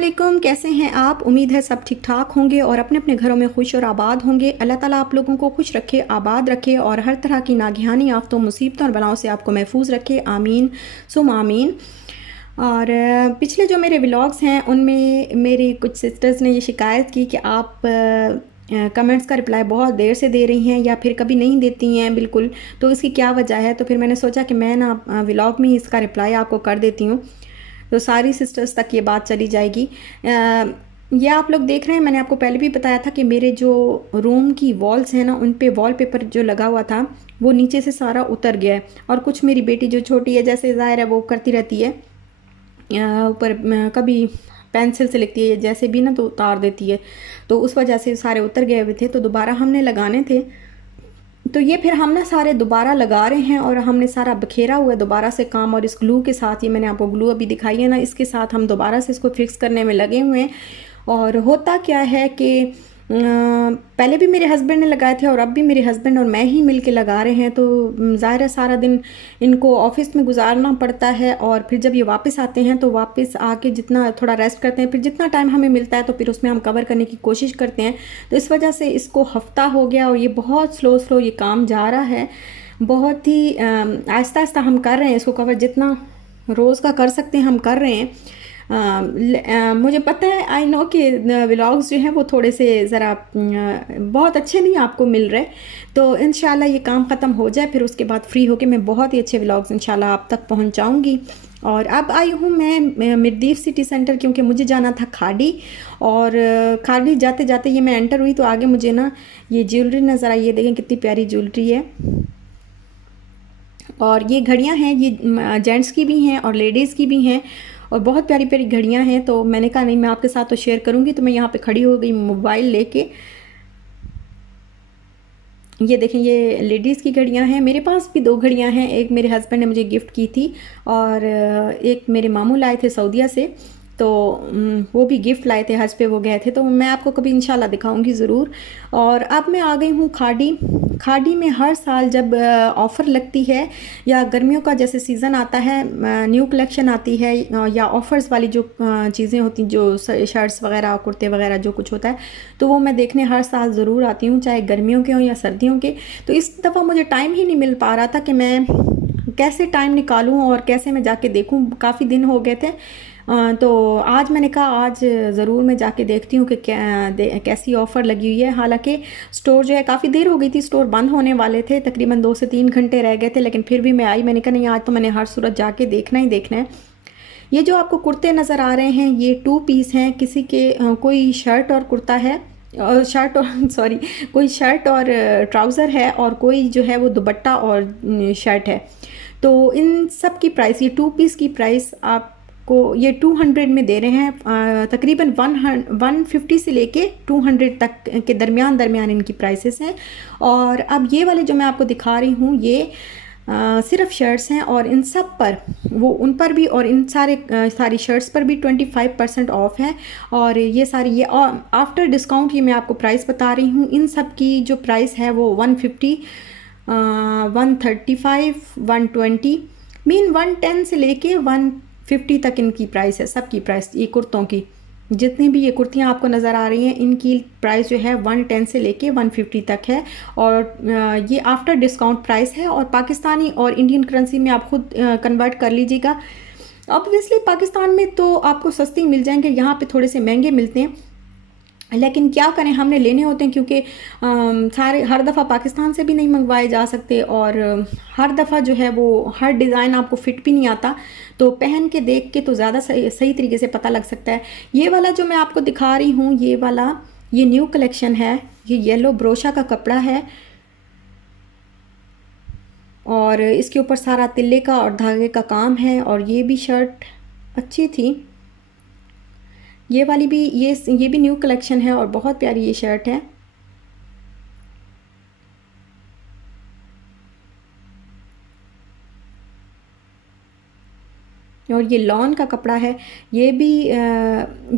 वालेकुम, कैसे हैं आप। उम्मीद है सब ठीक ठाक होंगे और अपने अपने घरों में खुश और आबाद होंगे। अल्लाह ताला आप लोगों को खुश रखे, आबाद रखे और हर तरह की नागहानी आफतों, मुसीबतों और बलाओं से आपको महफूज रखे। आमीन सुम आमीन। और पिछले जो मेरे व्लॉग्स हैं उनमें मेरी कुछ सिस्टर्स ने ये शिकायत की कि आप कमेंट्स का रिप्लाई बहुत देर से दे रही हैं या फिर कभी नहीं देती हैं बिल्कुल, तो इसकी क्या वजह है। तो फिर मैंने सोचा कि मैं ना व्लॉग में ही इसका रिप्लाई आपको कर देती हूँ, तो सारी सिस्टर्स तक ये बात चली जाएगी। ये आप लोग देख रहे हैं, मैंने आपको पहले भी बताया था कि मेरे जो रूम की वॉल्स हैं ना, उन पे वॉलपेपर जो लगा हुआ था वो नीचे से सारा उतर गया है। और कुछ मेरी बेटी जो छोटी है, जैसे ज़ाहिर है वो करती रहती है, ऊपर कभी पेंसिल से लिखती है जैसे भी ना, तो उतार देती है, तो उस वजह से सारे उतर गए हुए थे, तो दोबारा हमने लगाने थे। तो ये फिर हम ना सारे दोबारा लगा रहे हैं और हमने सारा बखेरा हुआ है दोबारा से काम। और इस ग्लू के साथ, ये मैंने आपको ग्लू अभी दिखाई है ना, इसके साथ हम दोबारा से इसको फिक्स करने में लगे हुए हैं। और होता क्या है कि पहले भी मेरे हस्बैंड ने लगाए थे और अब भी मेरे हस्बैंड और मैं ही मिल के लगा रहे हैं। तो ज़ाहिर है सारा दिन इनको ऑफिस में गुजारना पड़ता है और फिर जब ये वापस आते हैं तो वापस आके जितना थोड़ा रेस्ट करते हैं, फिर जितना टाइम हमें मिलता है तो फिर उसमें हम कवर करने की कोशिश करते हैं। तो इस वजह से इसको हफ्ता हो गया और ये बहुत स्लो ये काम जा रहा है। बहुत ही आहिस्ता आहिस्ता हम कर रहे हैं इसको कवर, जितना रोज़ का कर सकते हैं हम कर रहे हैं। मुझे पता है, आई नो कि व्लॉग्स जो हैं वो थोड़े से ज़रा बहुत अच्छे नहीं आपको मिल रहे, तो इंशाल्लाह ये काम ख़त्म हो जाए, फिर उसके बाद फ्री होके मैं बहुत ही अच्छे व्लॉग्स इंशाल्लाह आप तक पहुंचाऊंगी। और अब आई हूँ मैं मिर्दीफ सिटी सेंटर, क्योंकि मुझे जाना था खाड़ी। और खाड़ी जाते जाते ये मैं एंटर हुई तो आगे मुझे ना ये ज्वेलरी नज़र आई। ये देखें कितनी प्यारी ज्वेलरी है। और ये घड़ियाँ हैं, ये जेंट्स की भी हैं और लेडीज़ की भी हैं और बहुत प्यारी प्यारी घड़ियाँ हैं। तो मैंने कहा नहीं, मैं आपके साथ तो शेयर करूँगी। तो मैं यहाँ पे खड़ी हो गई मोबाइल लेके। ये देखें, ये लेडीज़ की घड़ियाँ हैं। मेरे पास भी दो घड़ियाँ हैं, एक मेरे हस्बैंड ने मुझे गिफ्ट की थी और एक मेरे मामू लाए थे सऊदीया से। तो वो भी गिफ्ट लाए थे, हज पे वो गए थे, तो मैं आपको कभी इंशाल्लाह दिखाऊंगी ज़रूर। और अब मैं आ गई हूँ खाड़ी। खाड़ी में हर साल जब ऑफ़र लगती है या गर्मियों का जैसे सीज़न आता है, न्यू कलेक्शन आती है या ऑफ़र्स वाली जो चीज़ें होती हैं, जो शर्ट्स वगैरह कुर्ते वगैरह जो कुछ होता है, तो वो मैं देखने हर साल ज़रूर आती हूँ, चाहे गर्मियों के हों या सर्दियों के। तो इस दफ़ा मुझे टाइम ही नहीं मिल पा रहा था कि मैं कैसे टाइम निकालूं और कैसे मैं जाके देखूं। काफ़ी दिन हो गए थे, तो आज मैंने कहा आज ज़रूर मैं जाके देखती हूँ कि कैसी ऑफ़र लगी हुई है। हालांकि स्टोर जो है, काफ़ी देर हो गई थी, स्टोर बंद होने वाले थे, तकरीबन 2 से 3 घंटे रह गए थे, लेकिन फिर भी मैं आई। मैंने कहा नहीं, आज तो मैंने हर सूरत जाके देखना ही देखना है। ये जो आपको कुर्ते नज़र आ रहे हैं ये 2 पीस हैं। किसी के कोई शर्ट और कुर्ता है, और शर्ट और सॉरी, कोई शर्ट और ट्राउज़र है और कोई जो है वो दुपट्टा और शर्ट है। तो इन सब की प्राइस, ये 2 पीस की प्राइस आपको ये 200 में दे रहे हैं। तकरीबन 150 से लेके 200 तक के दरमियान इनकी प्राइसेस हैं। और अब ये वाले जो मैं आपको दिखा रही हूँ ये सिर्फ शर्ट्स हैं और इन सब पर, वो उन पर भी और इन सारी शर्ट्स पर भी 25% ऑफ है। और ये सारी, ये आफ्टर डिस्काउंट ये मैं आपको प्राइस बता रही हूँ। इन सब की जो प्राइस है वो 150, 135, 120, मीन 110 से लेके 150 तक इनकी प्राइस है, सबकी प्राइस। ये कुर्तों की जितनी भी ये कुर्तियाँ आपको नज़र आ रही हैं, इनकी प्राइस जो है 110 से लेके 150 तक है। और ये आफ्टर डिस्काउंट प्राइस है। और पाकिस्तानी और इंडियन करेंसी में आप खुद कन्वर्ट कर लीजिएगा। ऑब्वियसली पाकिस्तान में तो आपको सस्ती मिल जाएंगे, यहाँ पे थोड़े से महंगे मिलते हैं, लेकिन क्या करें, हमने लेने होते हैं, क्योंकि सारे हर दफ़ा पाकिस्तान से भी नहीं मंगवाए जा सकते और हर दफ़ा जो है वो हर डिज़ाइन आपको फिट भी नहीं आता। तो पहन के देख के तो ज़्यादा सही तरीके से पता लग सकता है। ये वाला जो मैं आपको दिखा रही हूँ, ये वाला ये न्यू कलेक्शन है। ये येलो ब्रोशा का कपड़ा है और इसके ऊपर सारा तिल्ले का और धागे का काम है। और ये भी शर्ट अच्छी थी, ये वाली भी, ये भी न्यू कलेक्शन है और बहुत प्यारी ये शर्ट है। और ये लॉन का कपड़ा है, ये भी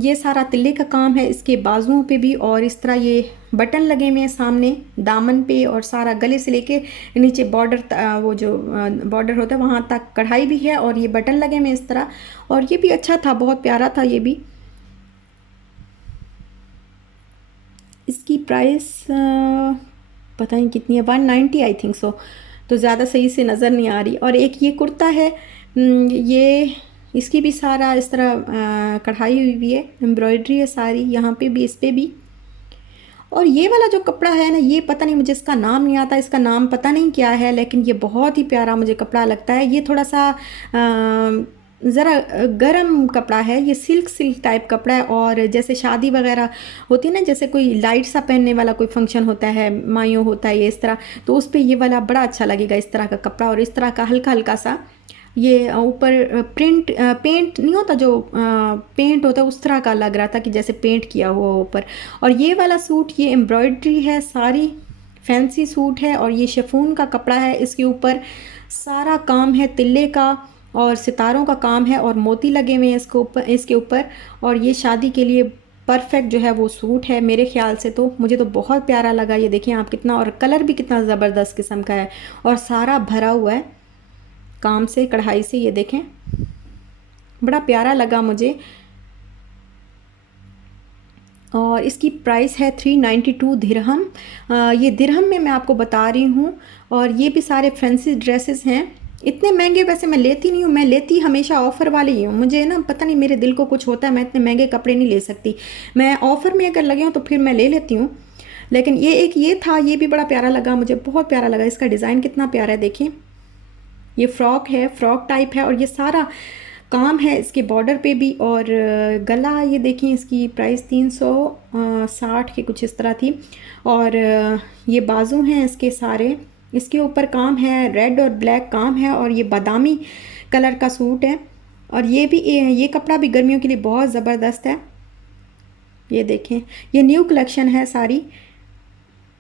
ये सारा तिल्ले का काम है इसके बाजुओं पे भी। और इस तरह ये बटन लगे हुए हैं सामने दामन पे और सारा गले से लेके नीचे बॉर्डर, वो जो बॉर्डर होता है वहाँ तक कढ़ाई भी है और ये बटन लगे हुए इस तरह। और ये भी अच्छा था, बहुत प्यारा था ये भी। इसकी प्राइस पता नहीं कितनी है, 190 आई थिंक सो, तो ज़्यादा सही से नज़र नहीं आ रही। और एक ये कुर्ता है, ये इसकी भी सारा इस तरह कढ़ाई हुई है, एम्ब्रॉयडरी है सारी, यहाँ पे भी, इस पे भी। और ये वाला जो कपड़ा है ना, ये पता नहीं, मुझे इसका नाम नहीं आता, इसका नाम पता नहीं क्या है, लेकिन ये बहुत ही प्यारा मुझे कपड़ा लगता है। ये थोड़ा सा ज़रा गरम कपड़ा है, ये सिल्क सिल्क टाइप कपड़ा है। और जैसे शादी वगैरह होती है ना, जैसे कोई लाइट सा पहनने वाला कोई फंक्शन होता है, मायूं होता है ये इस तरह, तो उस पर ये वाला बड़ा अच्छा लगेगा, इस तरह का कपड़ा। और इस तरह का हल्का हल्का सा ये ऊपर प्रिंट पेंट नहीं होता, जो पेंट होता है उस तरह का लग रहा था कि जैसे पेंट किया हुआ ऊपर। और ये वाला सूट, ये एम्ब्रॉयडरी है सारी, फैंसी सूट है। और ये शिफॉन का कपड़ा है, इसके ऊपर सारा काम है तिल्ले का और सितारों का काम है और मोती लगे हुए हैं इसके ऊपर। और ये शादी के लिए परफेक्ट जो है वो सूट है मेरे ख्याल से, तो मुझे तो बहुत प्यारा लगा। ये देखें आप कितना, और कलर भी कितना ज़बरदस्त किस्म का है और सारा भरा हुआ है काम से, कढ़ाई से। ये देखें बड़ा प्यारा लगा मुझे। और इसकी प्राइस है 392 दिरहम। ये दिरहम में मैं आपको बता रही हूँ। और ये भी सारे फैंसी ड्रेसेस हैं। इतने महंगे वैसे मैं लेती नहीं हूँ, मैं लेती हमेशा ऑफ़र वाले ही हूँ। मुझे ना पता नहीं, मेरे दिल को कुछ होता है, मैं इतने महंगे कपड़े नहीं ले सकती। मैं ऑफ़र में अगर लगे हूँ तो फिर मैं ले लेती हूँ। लेकिन ये एक ये था, ये भी बड़ा प्यारा लगा मुझे, बहुत प्यारा लगा। इसका डिज़ाइन कितना प्यारा है, देखिए। ये फ्रॉक है, फ्रॉक टाइप है और ये सारा काम है इसके बॉर्डर पे भी। और गला ये देखें, इसकी प्राइस 360 के कुछ इस तरह थी। और ये बाजू हैं इसके सारे, इसके ऊपर काम है, रेड और ब्लैक काम है। और ये बादामी कलर का सूट है। और ये भी, ये कपड़ा भी गर्मियों के लिए बहुत ज़बरदस्त है। ये देखें, ये न्यू कलेक्शन है सारी।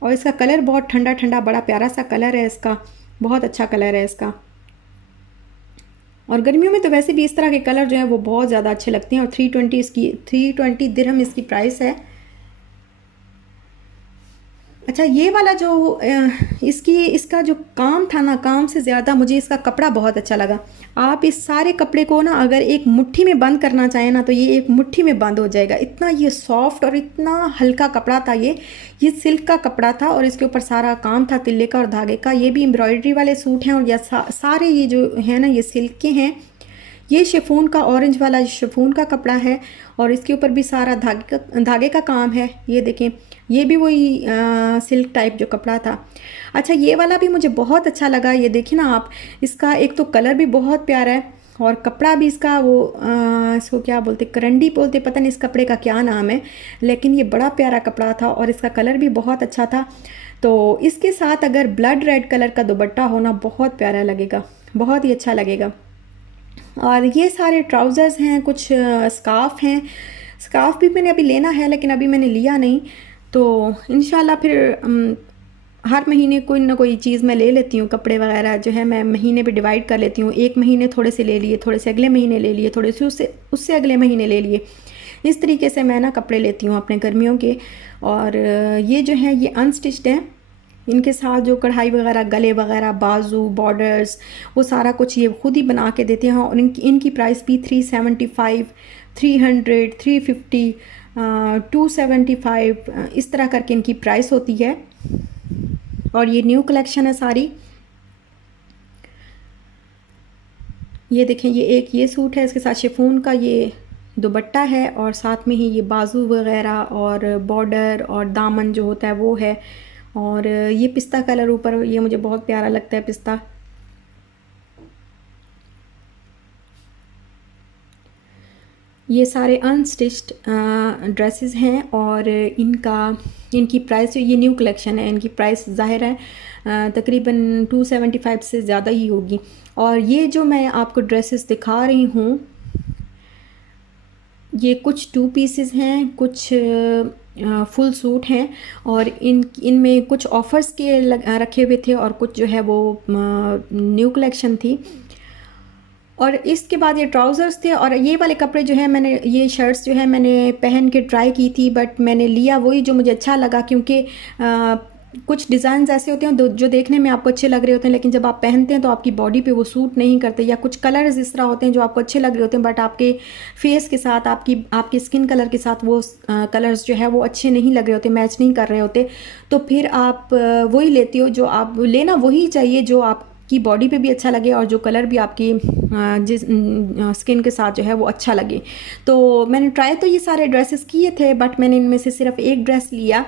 और इसका कलर बहुत ठंडा ठंडा, बड़ा प्यारा सा कलर है इसका, बहुत अच्छा कलर है इसका। और गर्मियों में तो वैसे भी इस तरह के कलर जो है वो बहुत ज़्यादा अच्छे लगते हैं। और 320 दिरहम इसकी प्राइस है। अच्छा, ये वाला जो इसका जो काम था ना, काम से ज़्यादा मुझे इसका कपड़ा बहुत अच्छा लगा। आप इस सारे कपड़े को ना अगर एक मुट्ठी में बंद करना चाहें ना, तो ये एक मुट्ठी में बंद हो जाएगा। इतना ये सॉफ्ट और इतना हल्का कपड़ा था। ये सिल्क का कपड़ा था और इसके ऊपर सारा काम था तिल्ले का और धागे का। ये भी एम्ब्रॉयडरी वाले सूट हैं। और ये सारे ये जो है ना, ये सिल्क के हैं। ये शिफॉन का, ऑरेंज वाला शिफॉन का कपड़ा है। और इसके ऊपर भी सारा धागे का काम है। ये देखें, ये भी वही सिल्क टाइप जो कपड़ा था। अच्छा, ये वाला भी मुझे बहुत अच्छा लगा। ये देखिए ना आप, इसका एक तो कलर भी बहुत प्यारा है और कपड़ा भी इसका वो इसको क्या बोलते, करंडी बोलते, पता नहीं इस कपड़े का क्या नाम है, लेकिन ये बड़ा प्यारा कपड़ा था और इसका कलर भी बहुत अच्छा था। तो इसके साथ अगर ब्लड रेड कलर का दुपट्टा होना, बहुत प्यारा लगेगा, बहुत ही अच्छा लगेगा। और ये सारे ट्राउज़र्स हैं, कुछ स्कार्फ़ हैं। स्कार्फ़ भी मैंने अभी लेना है, लेकिन अभी मैंने लिया नहीं। तो इंशाल्लाह फिर हर महीने कोई ना कोई चीज़ मैं ले लेती हूँ। कपड़े वगैरह जो है मैं महीने पे डिवाइड कर लेती हूँ। एक महीने थोड़े से ले लिए, थोड़े से अगले महीने ले लिए, थोड़े से उससे अगले महीने ले लिए। इस तरीके से मैं ना कपड़े लेती हूँ अपने गर्मियों के। और ये जो है ये अनस्टिच्ड हैं। इनके साथ जो कढ़ाई वगैरह, गले वगैरह, बाजू, बॉर्डर्स, वो सारा कुछ ये खुद ही बना के देते हैं। और इनकी प्राइस भी 375, 300, 350, 275 इस तरह करके इनकी प्राइस होती है। और ये न्यू कलेक्शन है सारी। ये देखें, ये सूट है, इसके साथ शिफॉन का ये दुपट्टा है और साथ में ही ये बाजू वगैरह और बॉर्डर और दामन जो होता है वो है। और ये पिस्ता कलर ऊपर, ये मुझे बहुत प्यारा लगता है, पिस्ता। ये सारे अनस्टिच्ड ड्रेसेस हैं और इनकी प्राइस, ये न्यू कलेक्शन है, इनकी प्राइस ज़ाहिर है तकरीबन 275 से ज़्यादा ही होगी। और ये जो मैं आपको ड्रेसेस दिखा रही हूँ, ये कुछ 2 पीसेस हैं, कुछ फुल सूट हैं। और इनमें कुछ ऑफ़र्स के रखे हुए थे और कुछ जो है वो न्यू कलेक्शन थी। और इसके बाद ये ट्राउज़र्स थे। और ये वाले कपड़े जो है, मैंने ये शर्ट्स जो है मैंने पहन के ट्राई की थी, बट मैंने लिया वही जो मुझे अच्छा लगा, क्योंकि कुछ डिज़ाइंस ऐसे होते हैं जो देखने में आपको अच्छे लग रहे होते हैं, लेकिन जब आप पहनते हैं तो आपकी बॉडी पे वो सूट नहीं करते, या कुछ कलर्स इस तरह होते हैं जो आपको अच्छे लग रहे होते हैं बट आपके फेस के साथ, आपकी स्किन कलर के साथ वो कलर्स जो है वो अच्छे नहीं लग रहे होते, मैच नहीं कर रहे होते। तो फिर आप वही लेती हो, जो आप लेना वही चाहिए जो आपकी बॉडी पे भी अच्छा लगे और जो कलर भी आपकी जिस स्किन के साथ जो है वो अच्छा लगे। तो मैंने ट्राई तो ये सारे ड्रेसेस किए थे, बट मैंने इनमें से सिर्फ एक ड्रेस लिया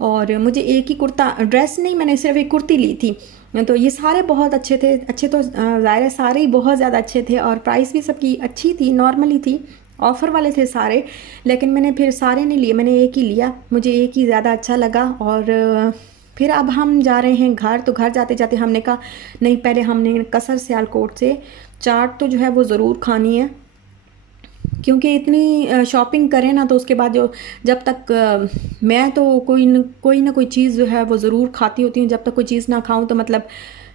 और मुझे एक ही कुर्ता, ड्रेस नहीं, मैंने सिर्फ एक कुर्ती ली थी। तो ये सारे बहुत अच्छे थे, अच्छे तो ज़ाहिर है सारे ही बहुत ज़्यादा अच्छे थे और प्राइस भी सबकी अच्छी थी, नॉर्मली थी, ऑफ़र वाले थे सारे। लेकिन मैंने फिर सारे नहीं लिए, मैंने एक ही लिया, मुझे एक ही ज़्यादा अच्छा लगा। और फिर अब हम जा रहे हैं घर। तो घर जाते जाते हमने कहा नहीं, पहले हमने कसर सियालकोट से चाट तो जो है वो ज़रूर खानी है, क्योंकि इतनी शॉपिंग करें ना तो उसके बाद जो, जब तक मैं तो कोई ना कोई चीज़ जो है वो ज़रूर खाती होती हूँ, जब तक कोई चीज़ ना खाऊं तो मतलब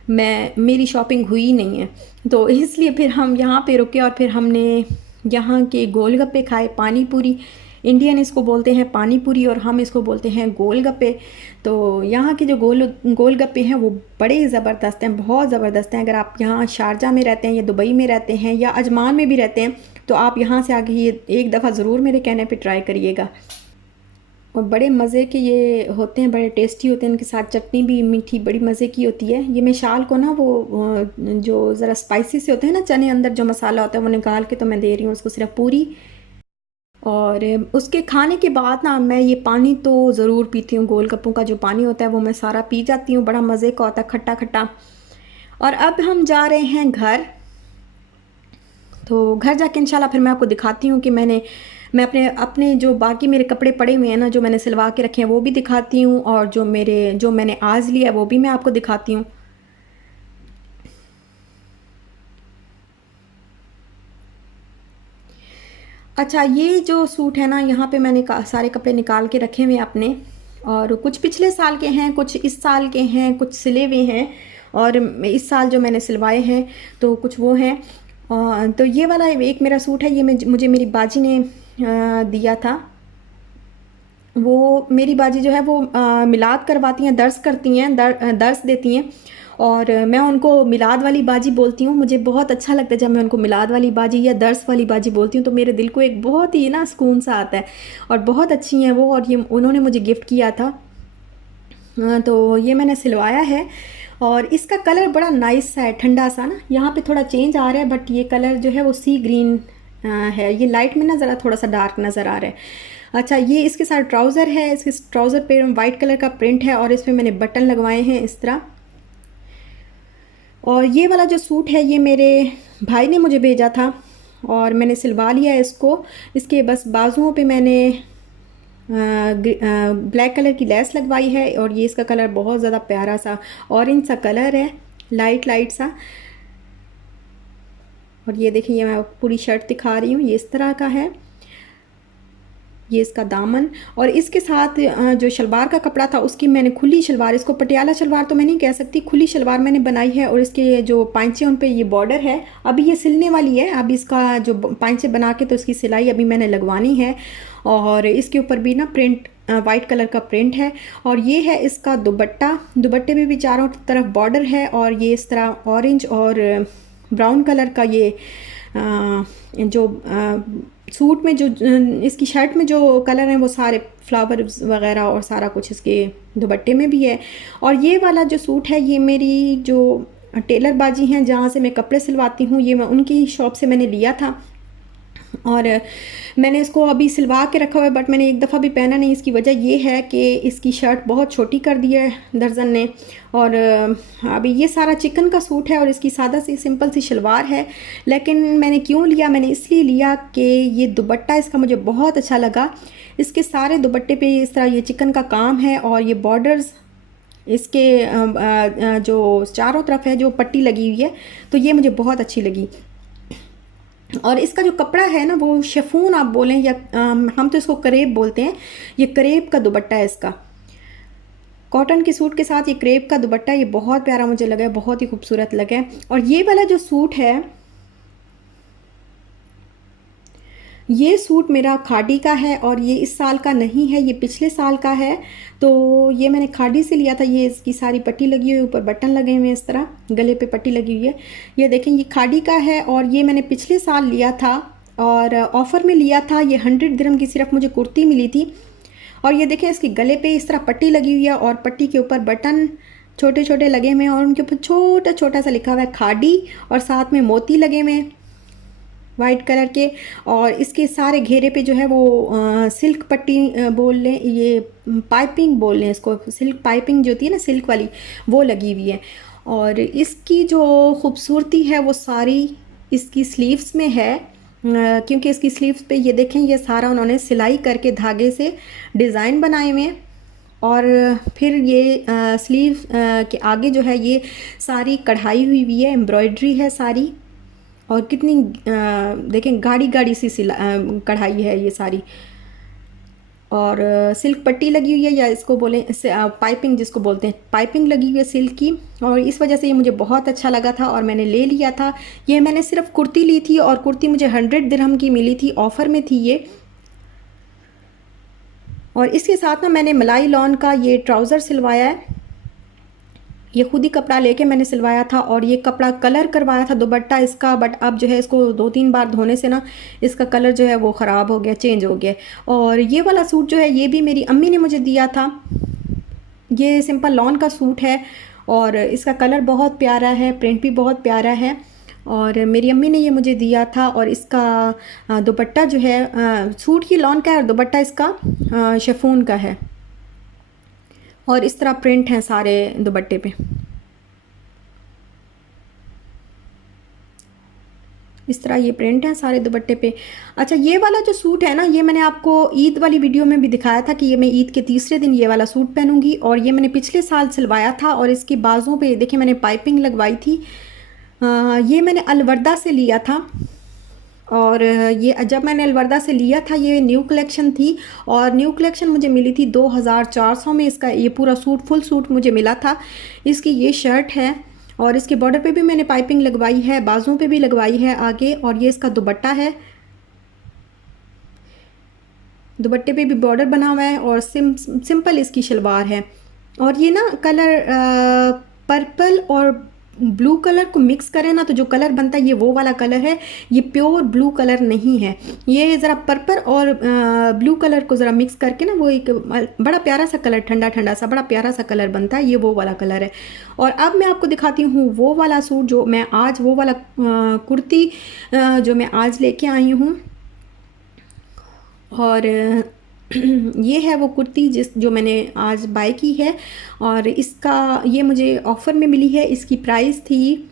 मेरी शॉपिंग हुई ही नहीं है। तो इसलिए फिर हम यहाँ पे रुके और फिर हमने यहाँ के गोलगप्पे खाए, पानी पूरी, इंडियन इसको बोलते हैं पानी पूरी और हम इसको बोलते हैं गोलगप्पे। तो यहाँ के जो गोलगप्पे हैं वो बड़े ज़बरदस्त हैं, बहुत ज़बरदस्त हैं। अगर आप यहाँ शारजा में रहते हैं या दुबई में रहते हैं या अजमान में भी रहते हैं तो आप यहाँ से आके ये एक दफ़ा ज़रूर मेरे कहने पे ट्राई करिएगा। और बड़े मज़े के ये होते हैं, बड़े टेस्टी होते हैं, इनके साथ चटनी भी मीठी बड़ी मज़े की होती है। ये मैं शाल को ना वो जो ज़रा स्पाइसी से होते हैं ना चने, अंदर जो मसाला होता है वो निकाल के तो मैं दे रही हूँ उसको सिर्फ पूरी। और उसके खाने के बाद ना मैं ये पानी तो ज़रूर पीती हूँ, गोलगप्पों का जो पानी होता है वो मैं सारा पी जाती हूँ, बड़ा मज़े का होता है, खट्टा खट्टा। और अब हम जा रहे हैं घर। तो घर जाके इंशाल्लाह फिर मैं आपको दिखाती हूँ कि मैं अपने अपने जो बाकी मेरे कपड़े पड़े हुए हैं ना, जो मैंने सिलवा के रखे हैं वो भी दिखाती हूँ, और जो मैंने आज लिया है वो भी मैं आपको दिखाती हूँ। अच्छा, ये जो सूट है ना, यहाँ पे मैंने सारे कपड़े निकाल के रखे हुए हैं अपने, और कुछ पिछले साल के हैं, कुछ इस साल के हैं, कुछ सिले हुए हैं, और इस साल जो मैंने सिलवाए हैं तो कुछ वो हैं। तो ये वाला एक मेरा सूट है, ये मुझे मेरी बाजी ने दिया था। वो मेरी बाजी जो है वो मिलाद करवाती हैं, दर्स करती हैं, दर्स देती हैं, और मैं उनको मिलाद वाली बाजी बोलती हूँ। मुझे बहुत अच्छा लगता है जब मैं उनको मिलाद वाली बाजी या दर्स वाली बाजी बोलती हूँ, तो मेरे दिल को एक बहुत ही ना सुकून सा आता है। और बहुत अच्छी हैं वो, और ये उन्होंने मुझे गिफ्ट किया था। तो ये मैंने सिलवाया है, और इसका कलर बड़ा नाइस सा है, ठंडा सा ना। यहाँ पे थोड़ा चेंज आ रहा है, बट ये कलर जो है वो सी ग्रीन है, ये लाइट में ना ज़रा थोड़ा सा डार्क नज़र आ रहा है। अच्छा, ये इसके साथ ट्राउज़र है, इसके ट्राउज़र पे वाइट कलर का प्रिंट है और इसमें मैंने बटन लगवाए हैं इस तरह। और ये वाला जो सूट है ये मेरे भाई ने मुझे भेजा था और मैंने सिलवा लिया है इसको। इसके बस बाजुओं पे मैंने ब्लैक कलर की लेस लगवाई है, और ये इसका कलर बहुत ज़्यादा प्यारा सा ऑरेंज सा कलर है, लाइट लाइट सा। और ये देखिए, ये मैं पूरी शर्ट दिखा रही हूँ, ये इस तरह का है, ये इसका दामन। और इसके साथ जो शलवार का कपड़ा था उसकी मैंने खुली शलवार, इसको पटियाला शलवार तो मैं नहीं कह सकती, खुली शलवार मैंने बनाई है। और इसके जो पांचे उन पे ये बॉर्डर है, अभी ये सिलने वाली है, अभी इसका जो पांचे बना के तो इसकी सिलाई अभी मैंने लगवानी है। और इसके ऊपर भी ना प्रिंट, वाइट कलर का प्रिंट है। और ये है इसका दुपट्टा, दुपट्टे में भी चारों तरफ बॉर्डर है, और ये इस तरह ऑरेंज और ब्राउन कलर का ये जो सूट में जो इसकी शर्ट में जो कलर हैं वो सारे फ्लावर्स वगैरह और सारा कुछ इसके दुपट्टे में भी है। और ये वाला जो सूट है ये मेरी जो टेलर बाजी हैं जहाँ से मैं कपड़े सिलवाती हूँ, ये मैं उनकी शॉप से मैंने लिया था, और मैंने इसको अभी सिलवा के रखा हुआ है, बट मैंने एक दफ़ा भी पहना नहीं। इसकी वजह ये है कि इसकी शर्ट बहुत छोटी कर दी है दर्जन ने। और अभी ये सारा चिकन का सूट है और इसकी सादा सी सिंपल सी शलवार है। लेकिन मैंने क्यों लिया, मैंने इसलिए लिया कि ये दुपट्टा इसका मुझे बहुत अच्छा लगा। इसके सारे दुपट्टे पे इस तरह ये चिकन का काम है, और ये बॉर्डर्स इसके जो चारों तरफ है जो पट्टी लगी हुई है, तो ये मुझे बहुत अच्छी लगी। और इसका जो कपड़ा है ना वो शिफॉन आप बोलें या हम तो इसको करेब बोलते हैं, ये करेब का दुपट्टा है इसका। कॉटन के सूट के साथ ये करेब का दुपट्टा, ये बहुत प्यारा मुझे लगा है, बहुत ही खूबसूरत लगा है। और ये वाला जो सूट है, ये सूट मेरा खादी का है और ये इस साल का नहीं है, ये पिछले साल का है। तो ये मैंने खादी से लिया था। ये इसकी सारी पट्टी लगी हुई है, ऊपर बटन लगे हुए हैं, इस तरह गले पे पट्टी लगी हुई है। ये देखें, ये खादी का है और ये मैंने पिछले साल लिया था और ऑफ़र में लिया था। ये 100 दिरहम की सिर्फ मुझे कुर्ती मिली थी। और ये देखें, इसके गले पे इस तरह पट्टी लगी हुई है और पट्टी के ऊपर बटन छोटे छोटे लगे हुए हैं और उनके ऊपर छोटा छोटा सा लिखा हुआ है खादी, और साथ में मोती लगे हुए हैं वाइट कलर के। और इसके सारे घेरे पे जो है वो सिल्क पट्टी बोल लें, ये पाइपिंग बोल लें इसको, सिल्क पाइपिंग जो होती है ना सिल्क वाली, वो लगी हुई है। और इसकी जो खूबसूरती है वो सारी इसकी स्लीव्स में है, क्योंकि इसकी स्लीव्स पे ये देखें, ये सारा उन्होंने सिलाई करके धागे से डिज़ाइन बनाए हुए हैं। और फिर ये स्लीव के आगे जो है ये सारी कढ़ाई हुई है, एम्ब्रॉयडरी है सारी। और कितनी देखें गाढ़ी गाढ़ी सी कढ़ाई है ये सारी। और सिल्क पट्टी लगी हुई है, या इसको बोलें पाइपिंग, जिसको बोलते हैं पाइपिंग लगी हुई है सिल्क की। और इस वजह से ये मुझे बहुत अच्छा लगा था और मैंने ले लिया था। ये मैंने सिर्फ कुर्ती ली थी और कुर्ती मुझे 100 दिरहम की मिली थी, ऑफ़र में थी ये। और इसके साथ ना मैंने मलाई लॉन का ये ट्राउज़र सिलवाया है। ये खुद ही कपड़ा लेके मैंने सिलवाया था और ये कपड़ा कलर करवाया था दुपट्टा इसका, बट अब जो है इसको 2-3 बार धोने से ना इसका कलर जो है वो ख़राब हो गया, चेंज हो गया। और ये वाला सूट जो है ये भी मेरी अम्मी ने मुझे दिया था। ये सिंपल लॉन का सूट है और इसका कलर बहुत प्यारा है, प्रिंट भी बहुत प्यारा है। और मेरी अम्मी ने ये मुझे दिया था। और इसका दुपट्टा जो है, सूट ही लॉन का है और दुपट्टा इसका शिफॉन का है। और इस तरह प्रिंट हैं सारे दुपट्टे पे, इस तरह ये प्रिंट है सारे दुपट्टे पे। अच्छा, ये वाला जो सूट है ना, ये मैंने आपको ईद वाली वीडियो में भी दिखाया था कि ये मैं ईद के तीसरे दिन ये वाला सूट पहनूंगी। और ये मैंने पिछले साल सिलवाया था और इसकी बाजों पे देखिए मैंने पाइपिंग लगवाई थी। ये मैंने अलवर्दा से लिया था। और ये जब मैंने अलवर्दा से लिया था ये न्यू कलेक्शन थी और न्यू कलेक्शन मुझे मिली थी 2400 में। इसका ये पूरा सूट, फुल सूट मुझे मिला था। इसकी ये शर्ट है और इसके बॉर्डर पे भी मैंने पाइपिंग लगवाई है, बाजू पे भी लगवाई है आगे। और ये इसका दुपट्टा है, दुपट्टे पे भी बॉर्डर बना हुआ है और सिंपल इसकी शलवार है। और ये ना कलर पर्पल और ब्लू कलर को मिक्स करें ना तो जो कलर बनता है ये वो वाला कलर है, ये प्योर ब्लू कलर नहीं है। ये ज़रा पर्पल और ब्लू कलर को ज़रा मिक्स करके ना वो एक बड़ा प्यारा सा कलर, ठंडा ठंडा सा बड़ा प्यारा सा कलर बनता है, ये वो वाला कलर है। और अब मैं आपको दिखाती हूँ वो वाला सूट जो मैं आज, वो वाला कुर्ती जो मैं आज लेके आई हूँ। और ये है वो कुर्ती जो मैंने आज बाय की है। और इसका ये मुझे ऑफ़र में मिली है। इसकी प्राइस थी,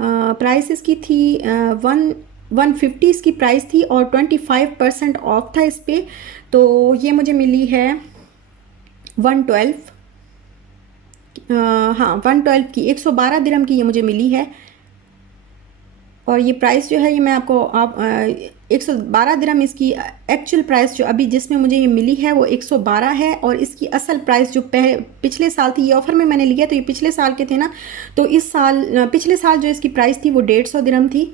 प्राइस इसकी थी 150 इसकी प्राइस थी और 25% ऑफ था इस पर। तो ये मुझे मिली है 112, हाँ 112 की, 112 दिरहम की ये मुझे मिली है। और ये प्राइस जो है ये मैं आपको 112 दिरहम इसकी एक्चुअल प्राइस जो अभी जिसमें मुझे ये मिली है वो 112 है। और इसकी असल प्राइस जो पिछले साल थी, ये ऑफ़र में मैंने लिया तो ये पिछले साल के थे ना, तो इस साल पिछले साल जो इसकी प्राइस थी वो 150 दिरहम थी।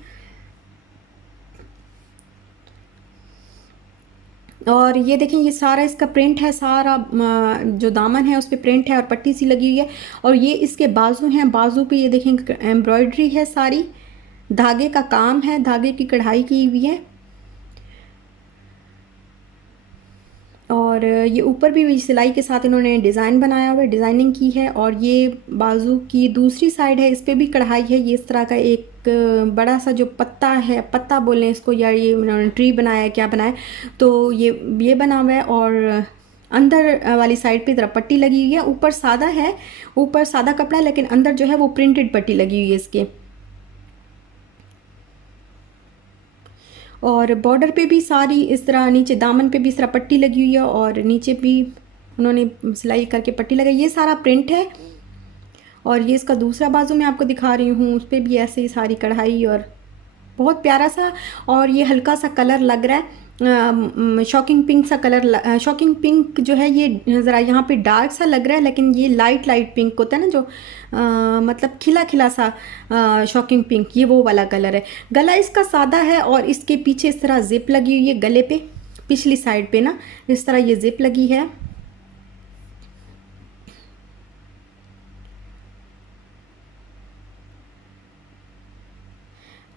और ये देखें, ये सारा इसका प्रिंट है, सारा जो दामन है उस पर प्रिंट है और पट्टी सी लगी हुई है। और ये इसके बाजू हैं, बाजू पे ये देखें एम्ब्रॉयडरी है, सारी धागे का काम है, धागे की कढ़ाई की हुई है। और ये ऊपर भी सिलाई के साथ इन्होंने डिज़ाइन बनाया हुआ है, डिज़ाइनिंग की है। और ये बाजू की दूसरी साइड है, इस पर भी कढ़ाई है। ये इस तरह का एक बड़ा सा जो पत्ता है, पत्ता बोलें इसको, या ये इन्होंने ट्री बनाया है, क्या बनाया, तो ये बना हुआ है। और अंदर वाली साइड पे तरफ पट्टी लगी हुई है। ऊपर सादा है, ऊपर सादा कपड़ा है, लेकिन अंदर जो है वो प्रिंटेड पट्टी लगी हुई है इसके। और बॉर्डर पे भी सारी इस तरह, नीचे दामन पे भी इस तरह पट्टी लगी हुई है और नीचे भी उन्होंने सिलाई करके पट्टी लगाई, ये सारा प्रिंट है। और ये इसका दूसरा बाजू मैं आपको दिखा रही हूँ, उस पर भी ऐसे ही सारी कढ़ाई और बहुत प्यारा सा। और ये हल्का सा कलर लग रहा है, शॉकिंग पिंक सा कलर, शॉकिंग पिंक जो है ये ज़रा यहाँ पे डार्क सा लग रहा है, लेकिन ये लाइट लाइट पिंक होता है ना जो मतलब खिला खिला सा शॉकिंग पिंक, ये वो वाला कलर है। गला इसका सादा है और इसके पीछे इस तरह जिप लगी हुई है गले पे, पिछली साइड पे ना इस तरह ये जिप लगी है।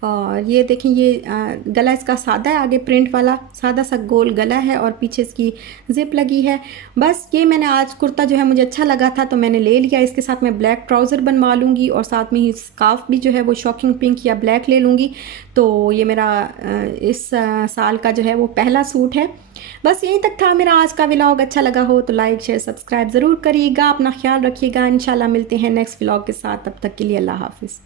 और ये देखें ये गला इसका सादा है, आगे प्रिंट वाला सादा सा गोल गला है और पीछे इसकी जिप लगी है। बस ये मैंने आज कुर्ता जो है मुझे अच्छा लगा था तो मैंने ले लिया। इसके साथ मैं ब्लैक ट्राउज़र बनवा लूँगी और साथ में ही स्कार्फ भी जो है वो शॉकिंग पिंक या ब्लैक ले लूँगी। तो ये मेरा इस साल का जो है वो पहला सूट है। बस यहीं तक था मेरा आज का व्लॉग। अच्छा लगा हो तो लाइक शेयर सब्सक्राइब ज़रूर करिएगा। अपना ख्याल रखिएगा। इंशाल्लाह मिलते हैं नेक्स्ट व्लॉग के साथ। तब तक के लिए अल्लाह हाफिज़।